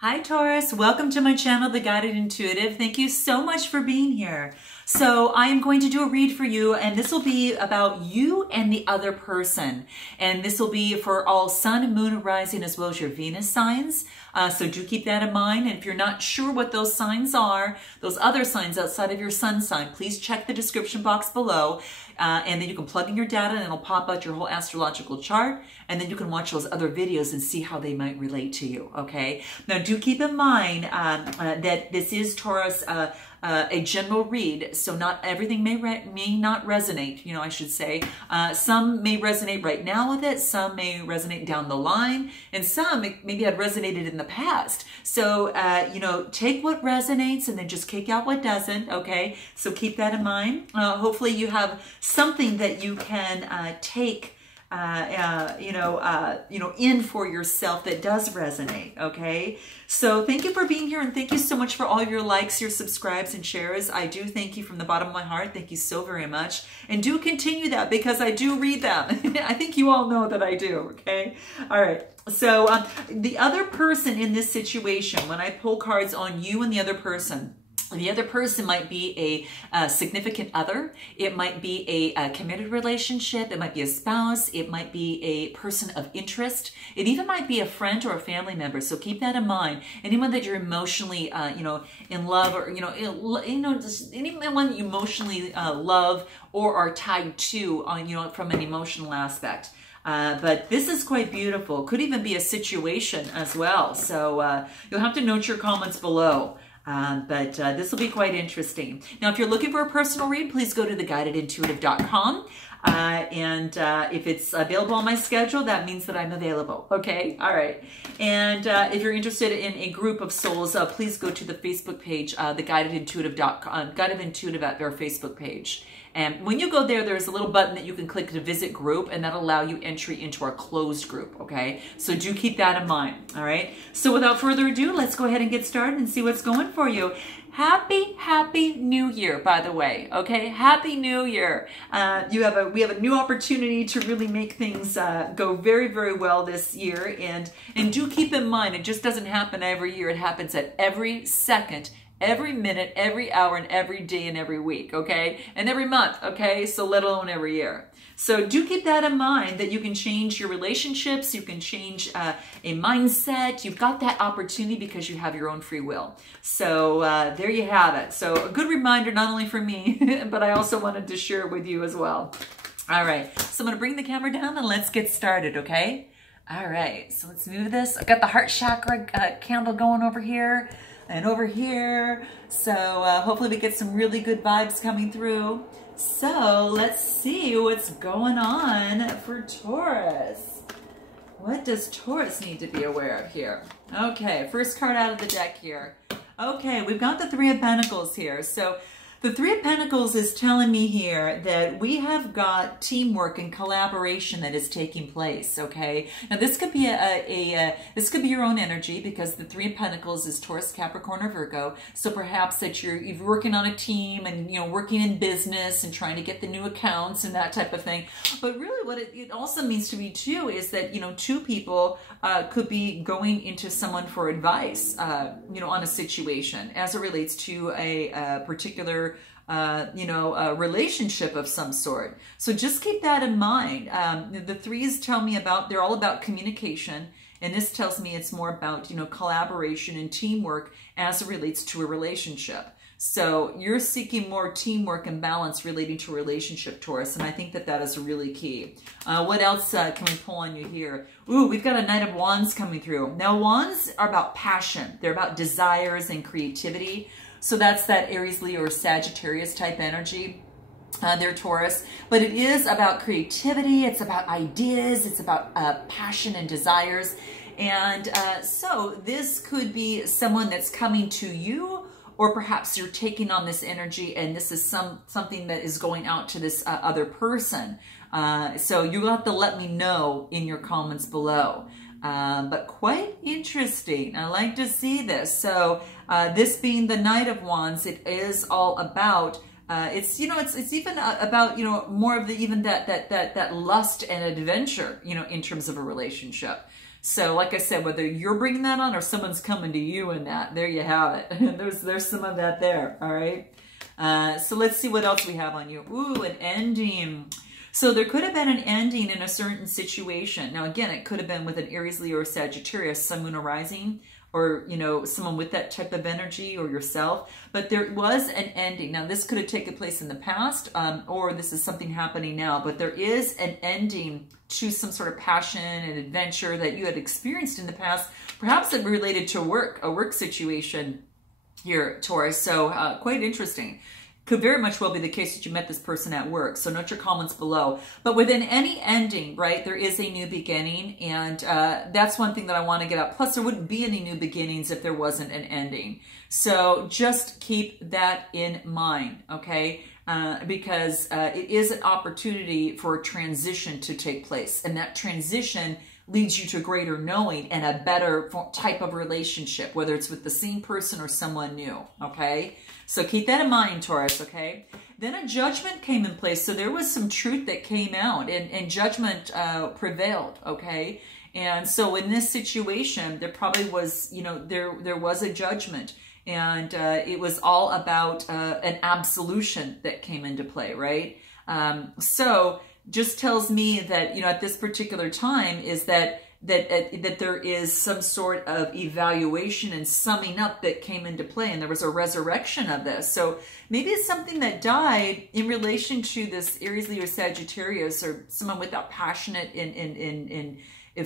Hi Taurus, welcome to my channel, The Guided Intuitive. Thank you so much for being here. So I am going to do a read for you, and this will be about you and the other person. And this will be for all sun, moon, rising, as well as your Venus signs. So do keep that in mind. And if you're not sure what those signs are, those other signs outside of your sun sign, please check the description box below. And then you can plug in your data and it'll pop out your whole astrological chart. And then you can watch those other videos and see how they might relate to you, okay? Now, do keep in mind that this is Taurus, a general read, so not everything may not resonate, I should say. Some may resonate right now with it, some may resonate down the line, and some maybe had resonated in the past. So, take what resonates and then just kick out what doesn't, okay? So keep that in mind. Hopefully you have something that you can take in for yourself that does resonate, okay? So thank you for being here, and thank you so much for all your likes, your subscribes, and shares. I do thank you from the bottom of my heart. Thank you so very much. And do continue that because I do read them. I think you all know that I do, okay? All right. So the other person in this situation, when I pull cards on you and the other person might be a significant other. It might be a committed relationship. It might be a spouse. It might be a person of interest. It even might be a friend or a family member. So keep that in mind. Anyone that you're emotionally, in love, or just anyone you emotionally love or are tied to, from an emotional aspect. But this is quite beautiful. Could even be a situation as well. So you'll have to note your comments below. But this will be quite interesting. Now, if you're looking for a personal read, please go to theguidedintuitive.com. And if it's available on my schedule, that means that I'm available. Okay? All right. And if you're interested in a group of souls, please go to the Facebook page, theguidedintuitive.com, Guided Intuitive at their Facebook page. And when you go there, there's a little button that you can click to visit group, and that'll allow you entry into our closed group, okay? So do keep that in mind, all right? So without further ado, let's go ahead and get started and see what's going for you. Happy New Year, by the way, okay? Happy New Year. We have a new opportunity to really make things go very, very well this year. And do keep in mind, it just doesn't happen every year. It happens at every second, every minute, every hour, and every day, and every week, okay? And every month, okay? So let alone every year. So do keep that in mind, that you can change your relationships, you can change a mindset. You've got that opportunity because you have your own free will. So there you have it. So a good reminder, not only for me, but I also wanted to share it with you as well. All right, so I'm gonna bring the camera down and let's get started, okay? All right, so let's move this. I've got the heart chakra candle going over here and over here. So hopefully we get some really good vibes coming through. So let's see what's going on for Taurus. What does Taurus need to be aware of here? Okay, first card out of the deck here. Okay, we've got the Three of Pentacles here. So the Three of Pentacles is telling me here that we have got teamwork and collaboration that is taking place, okay? Now this could be this could be your own energy, because the Three of Pentacles is Taurus, Capricorn, or Virgo. So perhaps that you're working on a team and working in business and trying to get the new accounts and that type of thing. But really what it also means to me too is that two people could be going into someone for advice, on a situation as it relates to a particular a relationship of some sort. So just keep that in mind. The threes tell me they're all about communication. And this tells me it's more about, collaboration and teamwork as it relates to a relationship. So you're seeking more teamwork and balance relating to a relationship, Taurus. And I think that is really key. What else can we pull on you here? Ooh, we've got a Knight of Wands coming through. Now, wands are about passion. They're about desires and creativity. So that's that Aries, Leo, or Sagittarius type energy. They're Taurus, but it is about creativity. It's about ideas. It's about passion and desires. And so this could be someone that's coming to you, or perhaps you're taking on this energy and this is something that is going out to this other person. So you'll have to let me know in your comments below. But quite interesting. I like to see this. So this being the Knight of Wands, it is all about it's even about more of the that lust and adventure in terms of a relationship. So like I said, whether you're bringing that on or someone's coming to you in that, there you have it. there's some of that there, all right? So let's see what else we have on you. Ooh, an ending. So there could have been an ending in a certain situation. Now, again, it could have been with an Aries, Leo, or Sagittarius, Sun, Moon, or Rising, or, you know, someone with that type of energy, or yourself. But there was an ending. Now, this could have taken place in the past, or this is something happening now. But there is an ending to some sort of passion and adventure that you had experienced in the past. Perhaps it related to work, a work situation here, Taurus. So quite interesting. Could very much well be the case that you met this person at work. So note your comments below. But within any ending, right, there is a new beginning. And that's one thing that I want to get out. Plus, there wouldn't be any new beginnings if there wasn't an ending. So just keep that in mind, okay? Because it is an opportunity for a transition to take place. And that transition leads you to greater knowing and a better type of relationship, whether it's with the same person or someone new, okay? So keep that in mind, Taurus, okay? Then a judgment came in place. So there was some truth that came out, and judgment prevailed, okay? And so in this situation, there probably was, you know, there was a judgment. And it was all about an absolution that came into play, right? So just tells me that, you know, at this particular time is that there is some sort of evaluation and summing up that came into play, and there was a resurrection of this. So maybe it's something that died in relation to this Aries, Leo, Sagittarius, or someone with that passionate and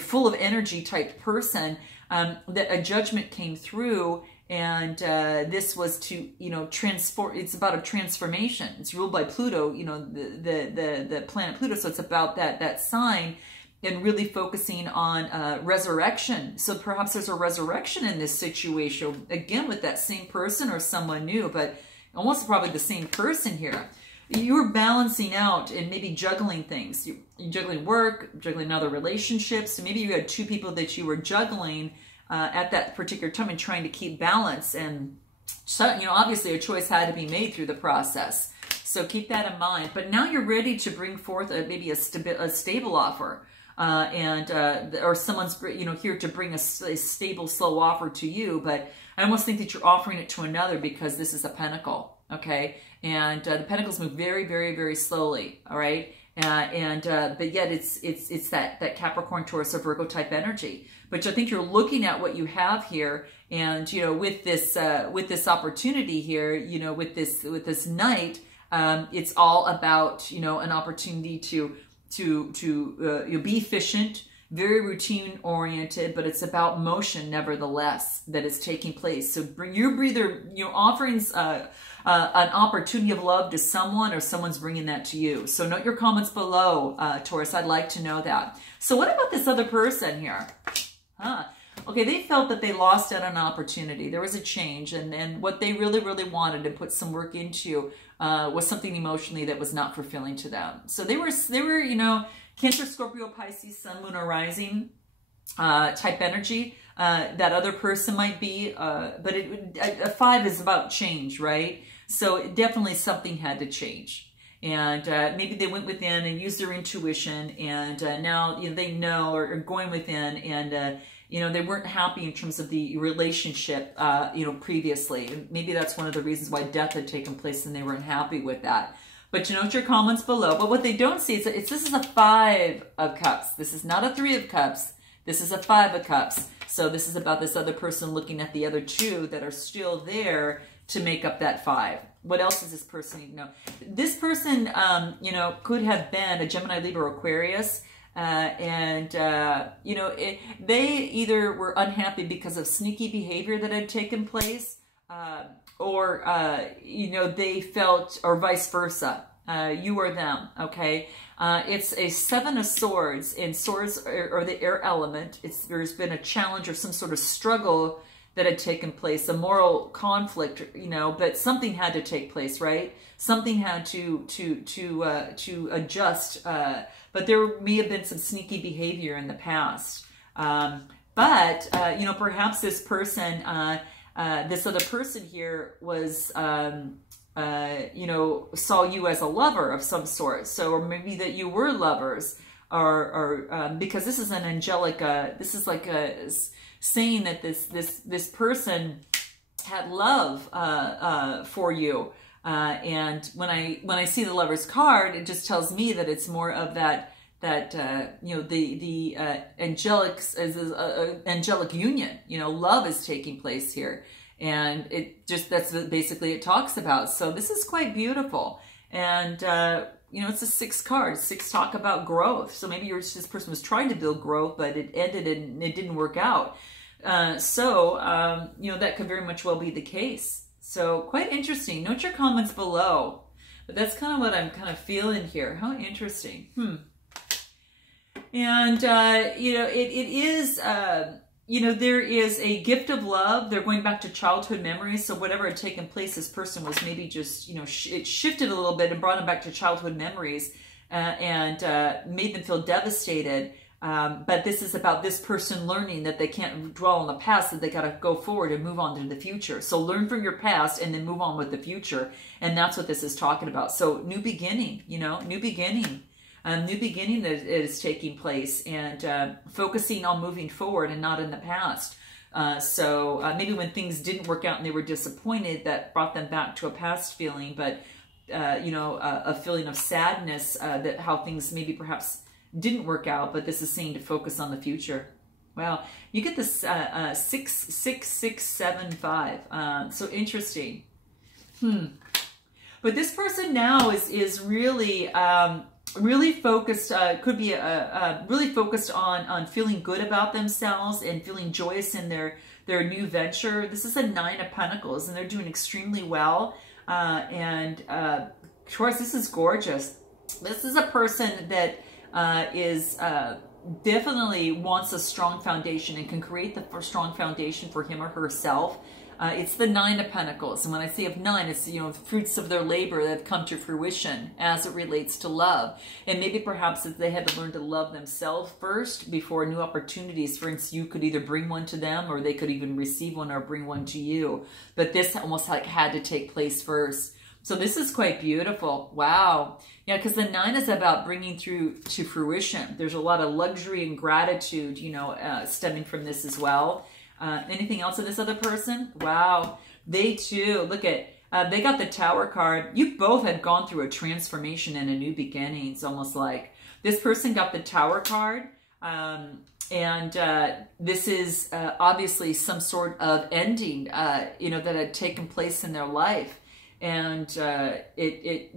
full of energy type person, that a judgment came through. And this was to, you know, transform. It's about a transformation. It's ruled by Pluto, you know, the planet Pluto. So it's about that sign, and really focusing on resurrection. So perhaps there's a resurrection in this situation, again, with that same person or someone new, but almost probably the same person here. You're balancing out and maybe juggling things. You're juggling work, juggling other relationships. So maybe you had two people that you were juggling at that particular time and trying to keep balance. And so, you know, obviously a choice had to be made through the process. So keep that in mind. But now you're ready to bring forth maybe a stable offer. Or someone's, you know, here to bring a stable, slow offer to you. But I almost think that you're offering it to another, because this is a pentacle, okay? And the pentacles move very, very, very slowly, all right? But yet it's that Capricorn, Taurus, or Virgo type energy. But I think you're looking at what you have here, and, you know, with this opportunity here, you know, with this Knight, it's all about, you know, an opportunity to be efficient, very routine oriented, but it's about motion nevertheless that is taking place. So you're either, you know, offering an opportunity of love to someone, or someone's bringing that to you. So note your comments below, Taurus. I'd like to know that. So what about this other person here? Okay, they felt that they lost out on an opportunity. There was a change, and what they really, really wanted to put some work into was something emotionally that was not fulfilling to them. So they were, you know, Cancer, Scorpio, Pisces, Sun, Moon, or Rising type energy. That other person might be, but a 5 is about change, right? So definitely something had to change. And maybe they went within and used their intuition, and now, you know, they know, or are going within, and you know, they weren't happy in terms of the relationship, you know, previously. And maybe that's one of the reasons why death had taken place, and they weren't happy with that. But you note your comments below. But what they don't see is that this is a 5 of Cups. This is not a 3 of Cups. This is a 5 of Cups. So this is about this other person looking at the other 2 that are still there to make up that 5. What else does this person need to know? This person, you know, could have been a Gemini, Libra, or Aquarius. You know, they either were unhappy because of sneaky behavior that had taken place, or, you know, they felt, or vice versa, you or them, okay? It's a 7 of Swords, and swords are the air element. There's been a challenge or some sort of struggle that had taken place, a moral conflict, you know, but something had to take place, right? Something had to adjust, but there may have been some sneaky behavior in the past. You know, perhaps this person, this other person here was, you know, saw you as a lover of some sort. So, or maybe that you were lovers. because this is an angelic, this is like saying that this person had love for you. And when I see the Lover's card, it just tells me that it's more of that you know, the angelic union. You know, love is taking place here, and that's what basically it talks about. So this is quite beautiful, and you know, it's a 6 card. 6 talk about growth. So maybe this person was trying to build growth, but it ended and it didn't work out. You know, that could very much well be the case. So quite interesting. Note your comments below. But that's kind of what I'm kind of feeling here. How interesting. And, you know, it is, you know, there is a gift of love. They're going back to childhood memories. So whatever had taken place, this person was maybe just, you know, it shifted a little bit and brought them back to childhood memories and made them feel devastated. But this is about this person learning that they can't dwell on the past, that they got to go forward and move on to the future. So learn from your past and then move on with the future. And that's what this is talking about. So new beginning, you know, new beginning. New beginning that is taking place, and focusing on moving forward and not in the past. Maybe when things didn't work out and they were disappointed, that brought them back to a past feeling, but you know, a feeling of sadness that how things maybe perhaps didn't work out, but this is saying to focus on the future. Wow, you get this 66675. So interesting. But this person now is really really focused, could be really focused on feeling good about themselves and feeling joyous in their new venture. This is a 9 of Pentacles, and they're doing extremely well. Taurus, this is gorgeous. This is a person that is definitely wants a strong foundation and can create the strong foundation for him or herself. It's the 9 of Pentacles, and when I say of 9, it's, you know, fruits of their labor that have come to fruition as it relates to love. And maybe perhaps that they had to learn to love themselves first before new opportunities. For instance, you could either bring one to them, or they could even receive one or bring one to you. But this almost like had to take place first. So this is quite beautiful. Wow. Yeah, because the 9 is about bringing through to fruition. There's a lot of luxury and gratitude, you know, stemming from this as well. Anything else of this other person? Wow. They too, look at, they got the Tower card. You both had gone through a transformation and a new beginning. It's almost like this person got the Tower card. This is obviously some sort of ending, you know, that had taken place in their life. And they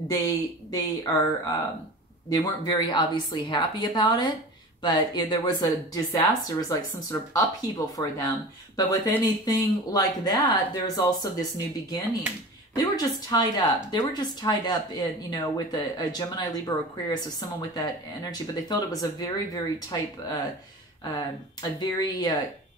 weren't very obviously happy about it. But there was a disaster, it was like some sort of upheaval for them. But with anything like that, there's also this new beginning. They were just tied up. They were just tied up in, you know, with a Gemini, Libra, Aquarius, or someone with that energy. But they felt it was a very, very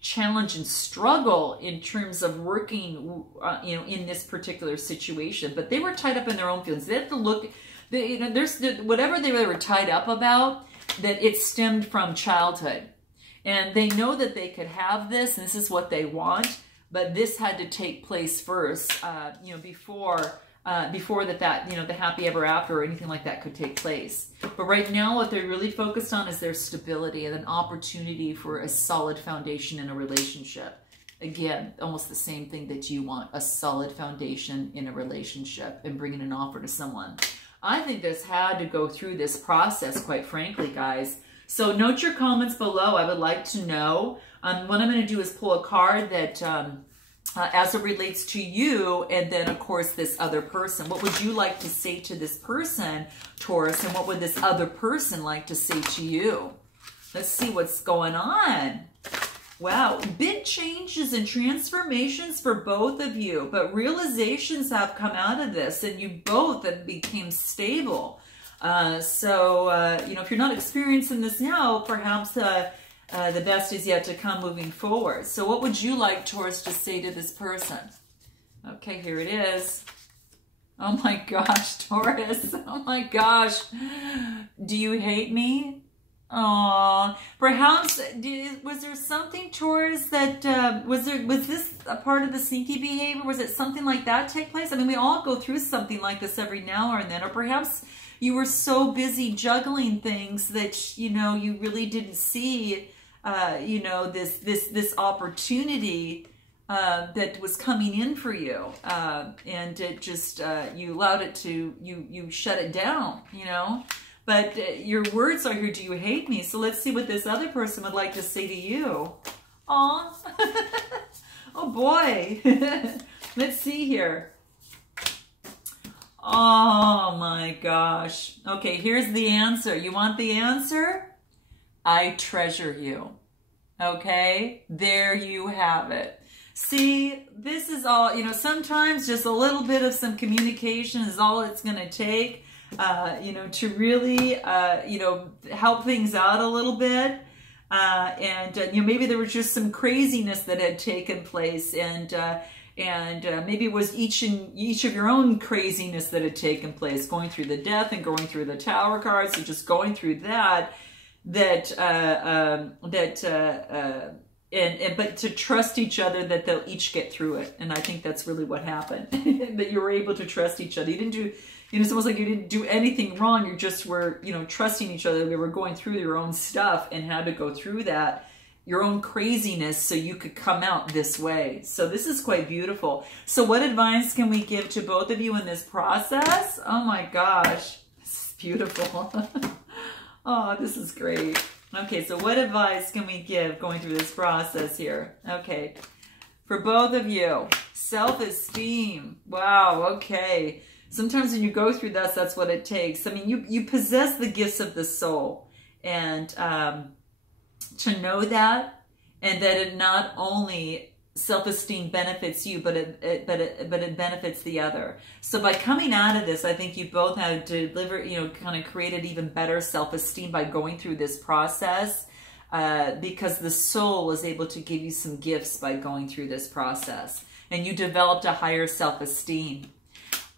challenge and struggle in terms of working, you know, in this particular situation. But they were tied up in their own feelings. They had to look, you know, there's whatever they were tied up about, that it stemmed from childhood. And they know that they could have this, and this is what they want, but this had to take place first, you know, before that, you know, the happy ever after or anything like that could take place. But right now, what they're really focused on is their stability and an opportunity for a solid foundation in a relationship. Again, almost the same thing that you want, a solid foundation in a relationship and bringing an offer to someone. I think this had to go through this process, quite frankly, guys. So note your comments below. I would like to know. What I'm going to do is pull a card that, as it relates to you, and then, of course, this other person. What would you like to say to this person, Taurus, and what would this other person like to say to you? Let's see what's going on. Wow, big changes and transformations for both of you, but realizations have come out of this, and you both have became stable. You know, if you're not experiencing this now, perhaps the best is yet to come moving forward. So what would you like, Taurus, to say to this person? Okay, here it is. Oh my gosh, Taurus. Oh my gosh. Do you hate me? Aw, perhaps was there something, Taurus, that was this a part of the sneaky behavior? Was it something like that take place? I mean, we all go through something like this every now and then, or perhaps you were so busy juggling things that you really didn't see this opportunity that was coming in for you, and it just you allowed it to you shut it down, But your words are here, do you hate me? So let's see what this other person would like to say to you. Aw. Oh boy. Let's see here. Oh my gosh. Okay, here's the answer. You want the answer? I treasure you. Okay, there you have it. See, this is all, sometimes just a little bit of some communication is all it's going to take. To really, help things out a little bit. Maybe there was just some craziness that had taken place, and maybe it was each of your own craziness that had taken place, going through the death and going through the Tower cards, and just going through that, but to trust each other that they'll each get through it. And I think that's really what happened, that you were able to trust each other. You didn't do, it's almost like you didn't do anything wrong. You just were, trusting each other. They were going through your own stuff and had to go through that, your own craziness, so you could come out this way. So this is quite beautiful. So what advice can we give to both of you in this process? Oh my gosh, this is beautiful. Oh, this is great. Okay, so what advice can we give going through this process here? Okay, for both of you, self-esteem. Wow, okay. Sometimes when you go through this, that's what it takes. I mean, you possess the gifts of the soul, and to know that, and that it not only self-esteem benefits you, but it benefits the other. So by coming out of this, I think you both have delivered, kind of created even better self-esteem by going through this process, because the soul is able to give you some gifts by going through this process, and you developed a higher self-esteem.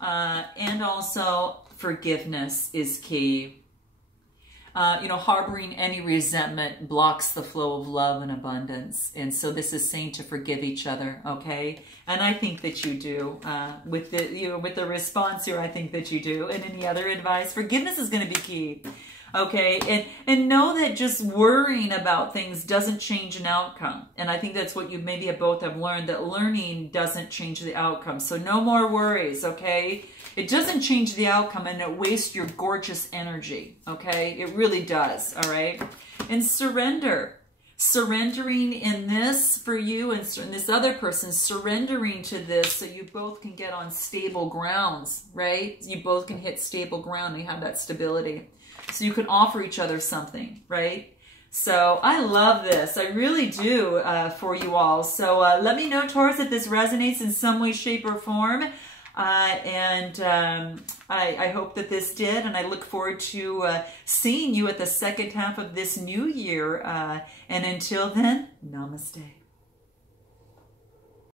And also forgiveness is key. Harboring any resentment blocks the flow of love and abundance. And so this is saying to forgive each other, okay? And I think that you do. With the response here, I think that you do. And any other advice? Forgiveness is going to be key, okay? And know that just worrying about things doesn't change an outcome. And I think that's what you maybe both have learned, that learning doesn't change the outcome. So no more worries, okay? It doesn't change the outcome, and it wastes your gorgeous energy, okay? It really does, all right? And surrender. Surrendering in this for you and this other person, surrendering to this so you both can get on stable grounds, right? You both can hit stable ground and you have that stability. So you can offer each other something, right? So I love this. I really do, for you all. So let me know, Taurus, if this resonates in some way, shape, or form. I hope that this did, and I look forward to seeing you at the second half of this new year. And until then, namaste.